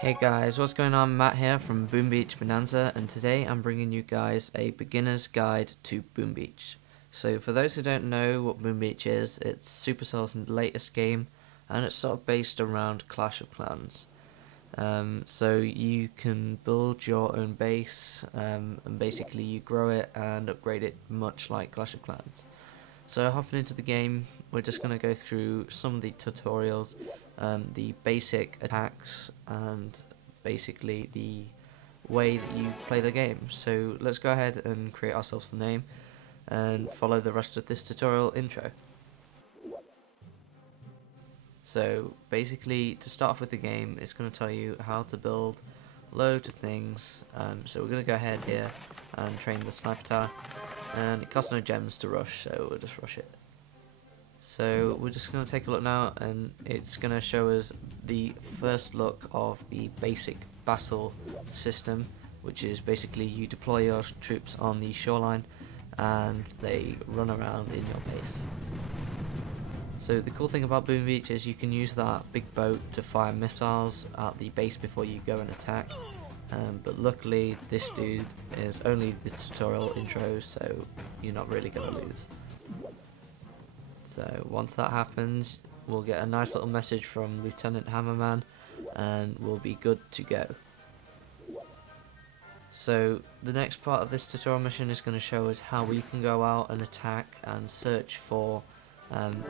Hey guys, what's going on? Matt here from Boom Beach Bonanza, and today I'm bringing you guys a beginner's guide to Boom Beach. So for those who don't know what Boom Beach is, it's Supercell's latest game, and it's sort of based around Clash of Clans. So you can build your own base, and basically you grow it and upgrade it much like Clash of Clans. So hopping into the game, we're just going to go through some of the tutorials, the basic attacks, and basically the way that you play the game. So let's go ahead and create ourselves the name and follow the rest of this tutorial intro. So basically, to start off with the game, it's going to tell you how to build loads of things. So we're going to go ahead here and train the sniper tower. And it costs no gems to rush, so we'll just rush it. So we're just going to take a look now, and it's going to show us the first look of the basic battle system, which is basically you deploy your troops on the shoreline and they run around in your base. So the cool thing about Boom Beach is you can use that big boat to fire missiles at the base before you go and attack. But luckily this dude is only the tutorial intro, so you're not really going to lose. So once that happens, we'll get a nice little message from Lieutenant Hammerman and we'll be good to go. So the next part of this tutorial mission is going to show us how we can go out and attack and search for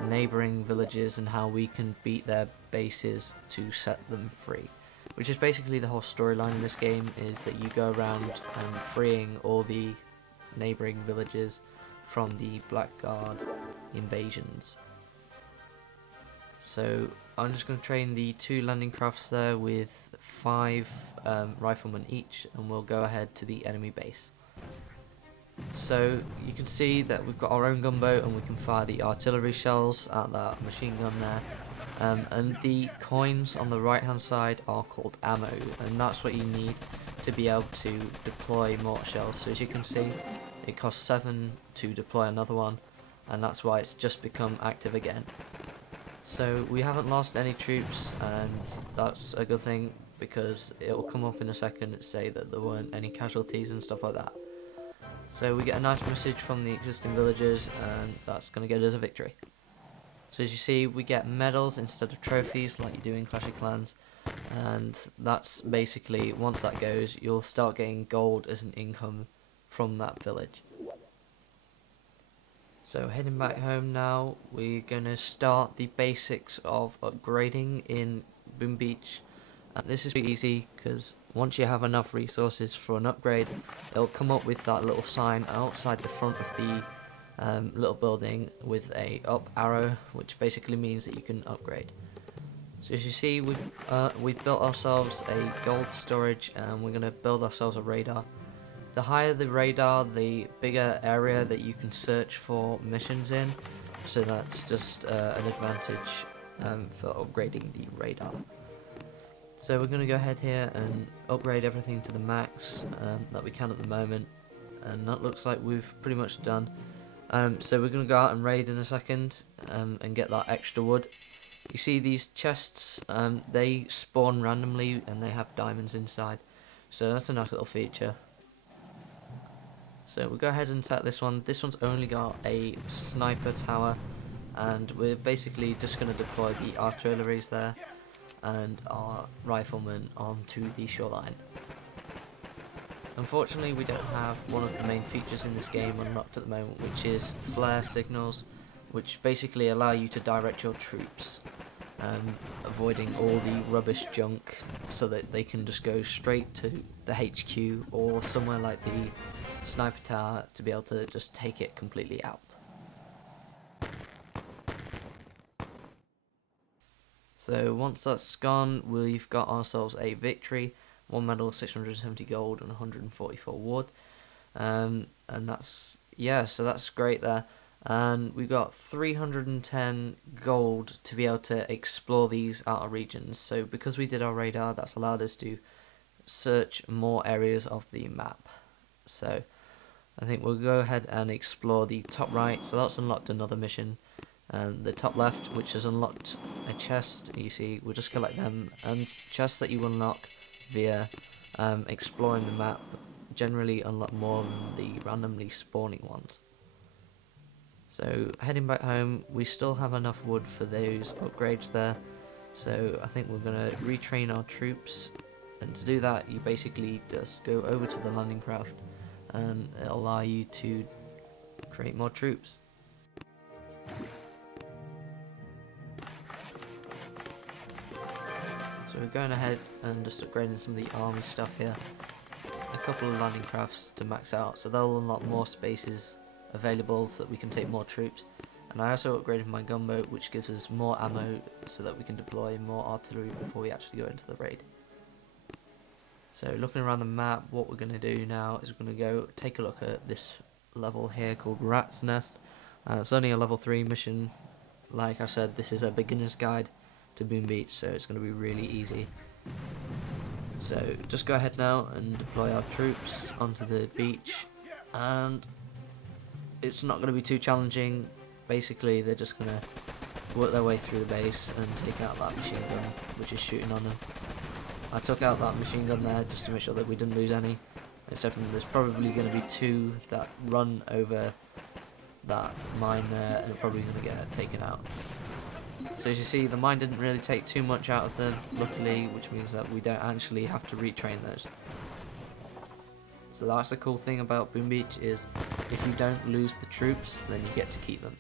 neighbouring villages and how we can beat their bases to set them free. Which is basically the whole storyline in this game, is that you go around freeing all the neighbouring villages from the Blackguard invasions. So I'm just going to train the 2 landing crafts there with 5 riflemen each, and we'll go ahead to the enemy base. So you can see that we've got our own gunboat and we can fire the artillery shells at that machine gun there. And the coins on the right hand side are called ammo, and that's what you need to be able to deploy mortar shells. So as you can see, it costs 7 to deploy another one, and that's why it's just become active again. So we haven't lost any troops, and that's a good thing, because it will come up in a second and say that there weren't any casualties and stuff like that. So we get a nice message from the existing villagers, and that's going to get us a victory. So as you see, we get medals instead of trophies like you do in Clash of Clans, and that's basically, once that goes, you'll start getting gold as an income from that village. So heading back home now, we're going to start the basics of upgrading in Boom Beach. And this is pretty easy, because once you have enough resources for an upgrade, it'll come up with that little sign outside the front of the little building with a up arrow, which basically means that you can upgrade. So as you see, we've built ourselves a gold storage, and we're going to build ourselves a radar. The higher the radar, the bigger area that you can search for missions in, so that's just an advantage for upgrading the radar. So we're going to go ahead here and upgrade everything to the max that we can at the moment, and that looks like we've pretty much done. So we're going to go out and raid in a second and get that extra wood. You see these chests, they spawn randomly and they have diamonds inside, so that's a nice little feature. So we'll go ahead and attack this one. This one's only got a sniper tower, and we're basically just going to deploy the artilleries there and our riflemen onto the shoreline. Unfortunately, we don't have one of the main features in this game unlocked at the moment, which is flare signals, which basically allow you to direct your troops, avoiding all the rubbish junk, so that they can just go straight to the HQ or somewhere like the sniper tower to be able to just take it completely out. So once that's gone, we've got ourselves a victory. 1 medal, 670 gold, and 144 wood, and that's, yeah, so that's great there. And we've got 310 gold to be able to explore these outer regions. So because we did our radar, that's allowed us to search more areas of the map. So I think we'll go ahead and explore the top right. So that's unlocked another mission. The top left, which has unlocked a chest. You see, we'll just collect them, and chests that you unlock via exploring the map, generally unlock more than the randomly spawning ones. So heading back home, we still have enough wood for those upgrades there, so I think we're going to retrain our troops, and to do that you basically just go over to the landing craft and it'll allow you to create more troops. So we're going ahead and just upgrading some of the army stuff here. A couple of landing crafts to max out, so they'll unlock more spaces available so that we can take more troops. And I also upgraded my gunboat, which gives us more ammo so that we can deploy more artillery before we actually go into the raid. So looking around the map, what we're going to do now is we're going to go take a look at this level here called Rat's Nest. It's only a level 3 mission. Like I said, this is a beginner's guide to Boom Beach, so it's going to be really easy. So just go ahead now and deploy our troops onto the beach, and it's not going to be too challenging. Basically they're just going to work their way through the base and take out that machine gun which is shooting on them. I took out that machine gun there just to make sure that we didn't lose any, except for there's probably going to be 2 that run over that mine there and they're probably going to get taken out. So as you see, the mine didn't really take too much out of them, luckily, which means that we don't actually have to retrain those. So that's the cool thing about Boom Beach, is if you don't lose the troops, then you get to keep them.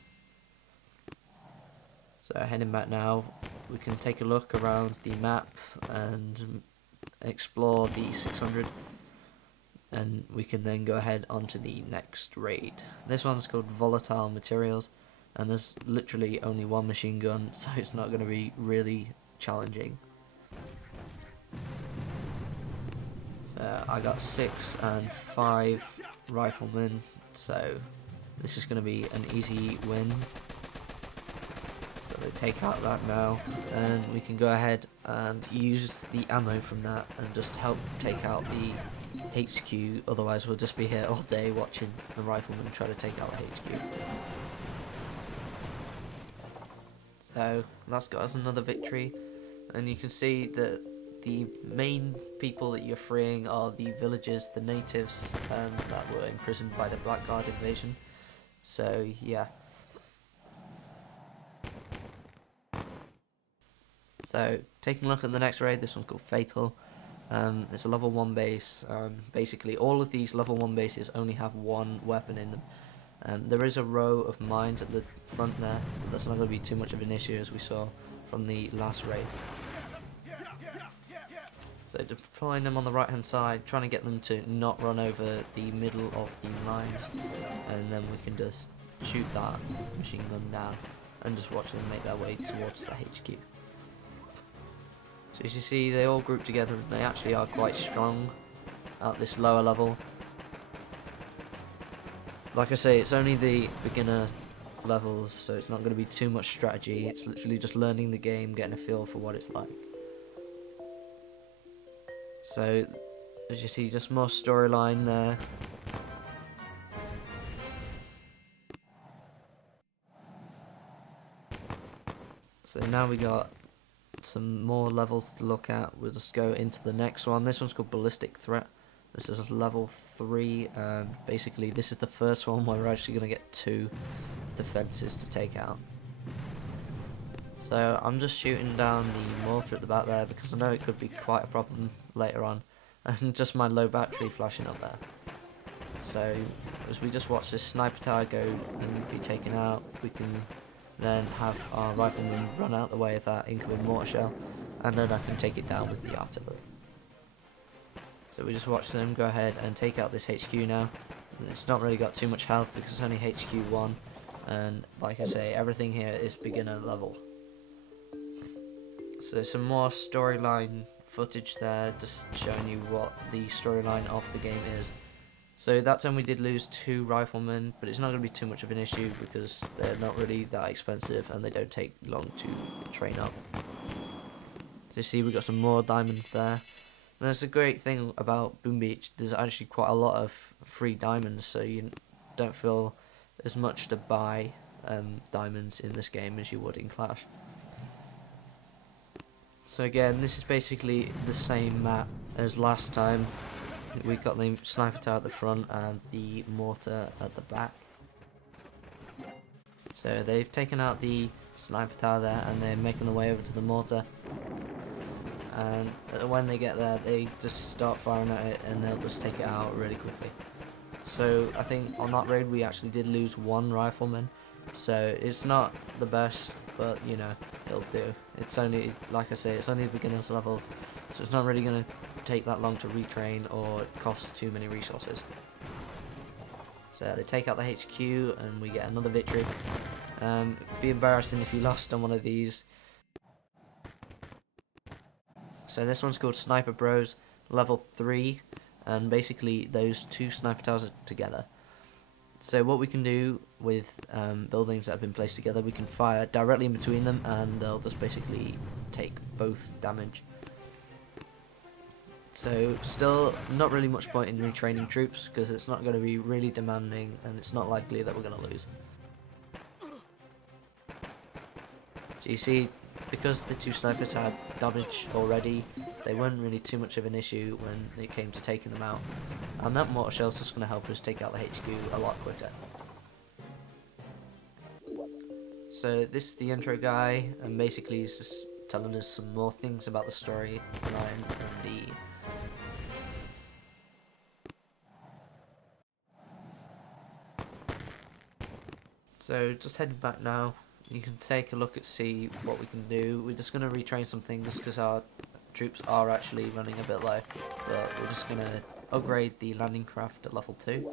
So heading back now, we can take a look around the map and explore the 600, and we can then go ahead onto the next raid. This one's called Volatile Materials, and there's literally only 1 machine gun, so it's not going to be really challenging. So I got 6 and 5 riflemen, so this is going to be an easy win. So they take out that now, and we can go ahead and use the ammo from that and just help take out the HQ, otherwise we'll just be here all day watching the riflemen try to take out the HQ. So that's got us another victory, and you can see that the main people that you're freeing are the villagers, the natives that were imprisoned by the Blackguard invasion. So yeah. So taking a look at the next raid, this one's called Fatal. It's a level 1 base. Basically all of these level 1 bases only have 1 weapon in them. There is a row of mines at the front there, but that's not going to be too much of an issue, as we saw from the last raid. So deploying them on the right hand side, trying to get them to not run over the middle of the mines, and then we can just shoot that machine gun down and just watch them make their way towards the HQ. So as you see, they all group together, and they actually are quite strong at this lower level. Like I say, it's only the beginner levels, so it's not going to be too much strategy. It's literally just learning the game, getting a feel for what it's like. So as you see, just more storyline there. So now we got some more levels to look at. We'll just go into the next one. This one's called Ballistic Threat. This is level 3. Basically this is the first one where we're actually going to get 2 defences to take out. So I'm just shooting down the mortar at the back there because I know it could be quite a problem later on, and just my low battery flashing up there. So as we just watch this sniper tower go and be taken out, we can then have our riflemen run out the way of that incoming mortar shell, and then I can take it down with the artillery. So we just watch them go ahead and take out this HQ now. It's not really got too much health because it's only HQ 1, and like I say, everything here is beginner level. So some more storyline footage there, just showing you what the storyline of the game is. So that time we did lose 2 riflemen, but it's not going to be too much of an issue because they're not really that expensive and they don't take long to train up. So you see, we got some more diamonds there. And that's a great thing about Boom Beach, there's actually quite a lot of free diamonds, so you don't feel as much to buy diamonds in this game as you would in Clash. So again, this is basically the same map as last time. We've got the sniper tower at the front and the mortar at the back. So they've taken out the sniper tower there and they're making their way over to the mortar. And when they get there, they just start firing at it and they'll just take it out really quickly. So I think on that raid we actually did lose one rifleman. So it's not the best, but you know, it'll do. It's only, like I say, it's only the beginner's levels. So it's not really going to take that long to retrain or cost too many resources. So they take out the HQ and we get another victory. It'd be embarrassing if you lost on one of these. So this one's called Sniper Bros level 3, and basically those two sniper towers are together. So what we can do with buildings that have been placed together, we can fire directly in between them and they'll just basically take both damage. So still not really much point in retraining troops because it's not going to be really demanding and it's not likely that we're going to lose. So you see, because the two snipers had damage already, they weren't really too much of an issue when it came to taking them out. And that mortar shell's just going to help us take out the HQ a lot quicker. So this is the intro guy, and basically he's just telling us some more things about the story line and the So just heading back now, you can take a look at see what we can do. We're just going to retrain some things because our troops are actually running a bit low, but we're just going to upgrade the landing craft at level 2.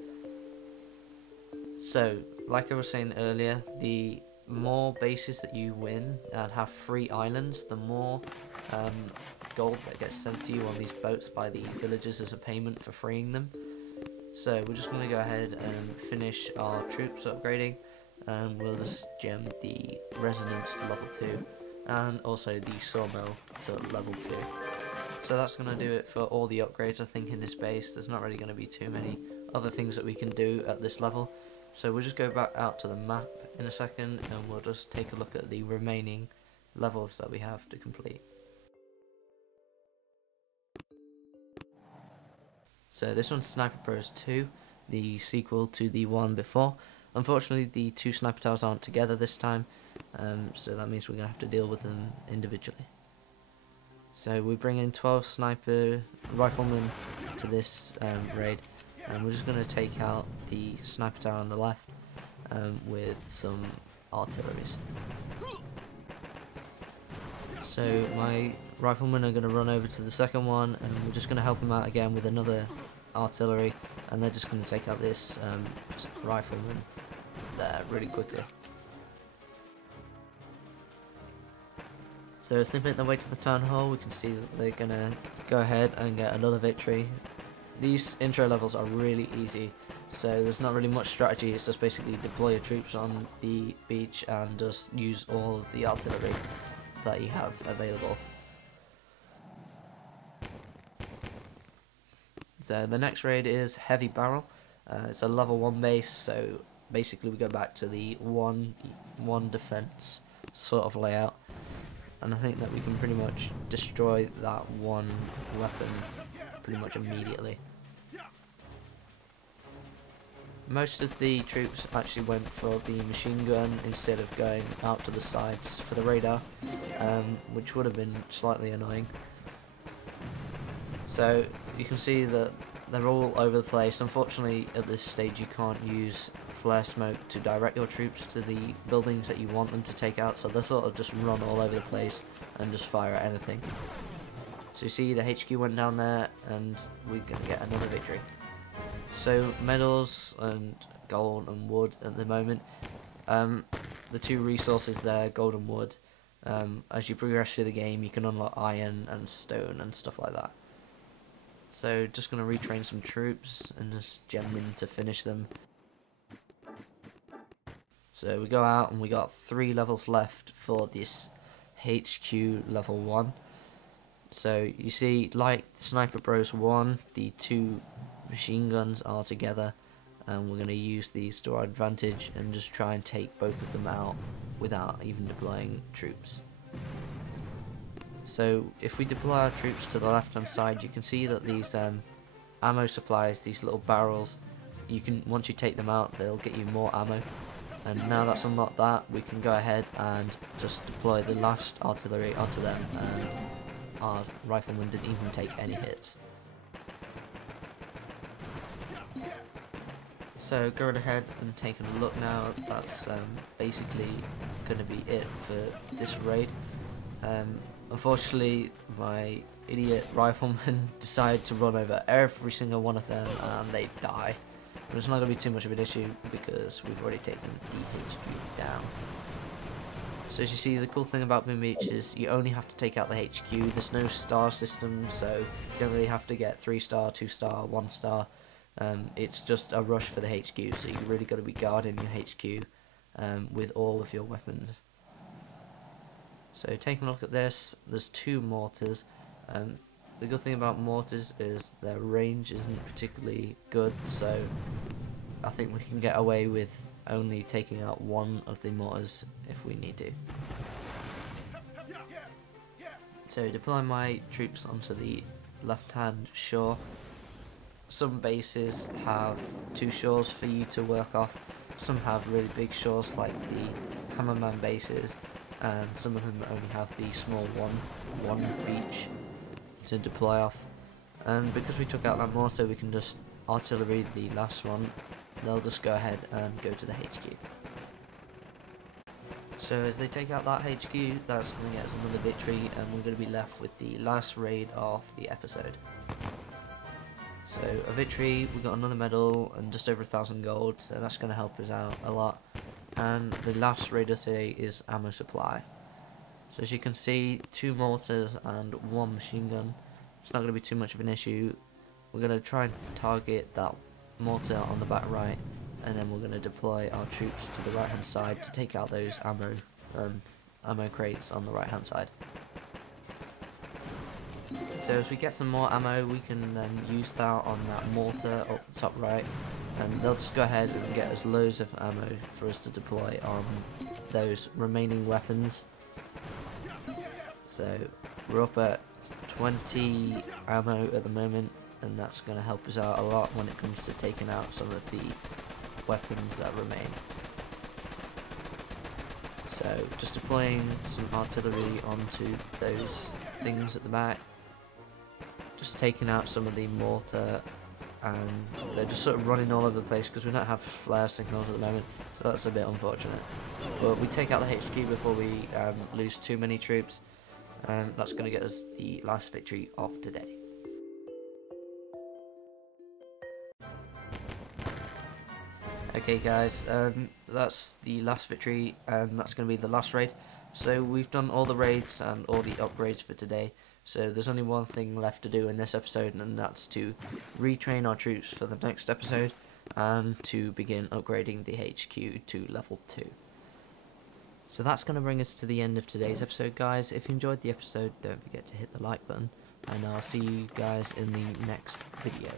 So, like I was saying earlier, the more bases that you win and have free islands, the more gold that gets sent to you on these boats by the villagers as a payment for freeing them. So we're just going to go ahead and finish our troops upgrading. And we'll just gem the resonance to level 2 and also the sawmill to level 2. So that's going to do it for all the upgrades I think in this base. There's not really going to be too many other things that we can do at this level. So we'll just go back out to the map in a second and we'll just take a look at the remaining levels that we have to complete. So this one's Sniper Bros 2, the sequel to the one before. Unfortunately, the two sniper towers aren't together this time, so that means we're going to have to deal with them individually. So we bring in 12 sniper riflemen to this raid, and we're just going to take out the sniper tower on the left with some artilleries. So my riflemen are going to run over to the second one, and we're just going to help them out again with another artillery, and they're just going to take out this rifleman there really quickly. So as they make their way to the town hall, we can see that they're going to go ahead and get another victory. These intro levels are really easy, so there's not really much strategy. It's just basically deploy your troops on the beach and just use all of the artillery that you have available. So the next raid is Heavy Barrel. It's a level 1 base, so basically we go back to the one defense sort of layout, and I think that we can pretty much destroy that one weapon pretty much immediately. Most of the troops actually went for the machine gun instead of going out to the sides for the radar, which would have been slightly annoying. So you can see that they're all over the place. Unfortunately, at this stage you can't use flare smoke to direct your troops to the buildings that you want them to take out, so they sort of just run all over the place and just fire at anything. So you see the HQ went down there and we're going to get another victory. So medals and gold and wood at the moment. The two resources there, gold and wood. As you progress through the game you can unlock iron and stone and stuff like that. So just going to retrain some troops and just gem them to finish them. So we go out and we got 3 levels left for this HQ level 1. So you see, like Sniper Bros 1, the 2 machine guns are together, and we're going to use these to our advantage and just try and take both of them out without even deploying troops. So if we deploy our troops to the left hand side, you can see that these ammo supplies, these little barrels, once you take them out, they'll get you more ammo. And now that's unlocked that, we can go ahead and just deploy the last artillery onto them, and our riflemen didn't even take any hits. So going ahead and taking a look now, that's basically going to be it for this raid. Unfortunately, my idiot riflemen decided to run over every single one of them and they die. But it's not going to be too much of an issue because we've already taken the HQ down. So as you see, the cool thing about Boom Beach is you only have to take out the HQ. There's no star system, so you don't really have to get 3-star, 2-star, 1-star. It's just a rush for the HQ, so you really got to be guarding your HQ with all of your weapons. So taking a look at this, there's 2 mortars. The good thing about mortars is their range isn't particularly good, so I think we can get away with only taking out one of the mortars if we need to. So deploy my troops onto the left hand shore. Some bases have 2 shores for you to work off, some have really big shores like the Hammerman bases, and some of them only have the small one beach to deploy off. And because we took out that mortar, we can just artillery the last one. They'll just go ahead and go to the HQ. So as they take out that HQ, that's going to get us another victory, and we're going to be left with the last raid of the episode. So a victory, we got another medal and just over 1,000 gold, so that's going to help us out a lot. And the last raid of today is ammo supply. So as you can see, 2 mortars and 1 machine gun. It's not going to be too much of an issue. We're going to try and target that mortar on the back right, and then we're going to deploy our troops to the right hand side to take out those ammo crates on the right hand side. So as we get some more ammo, we can then use that on that mortar up the top right, and they'll just go ahead and get us loads of ammo for us to deploy on those remaining weapons. So we're up at 20 ammo at the moment, and that's going to help us out a lot when it comes to taking out some of the weapons that remain. So just deploying some artillery onto those things at the back, just taking out some of the mortar, and they're just sort of running all over the place because we don't have flare signals at the moment, so that's a bit unfortunate. But we take out the HQ before we lose too many troops, and that's going to get us the last victory of today. Okay guys, that's the last victory, and that's going to be the last raid. So we've done all the raids and all the upgrades for today, so there's only one thing left to do in this episode, and that's to retrain our troops for the next episode and to begin upgrading the HQ to level 2. So that's going to bring us to the end of today's episode, guys. If you enjoyed the episode, don't forget to hit the like button, and I'll see you guys in the next video.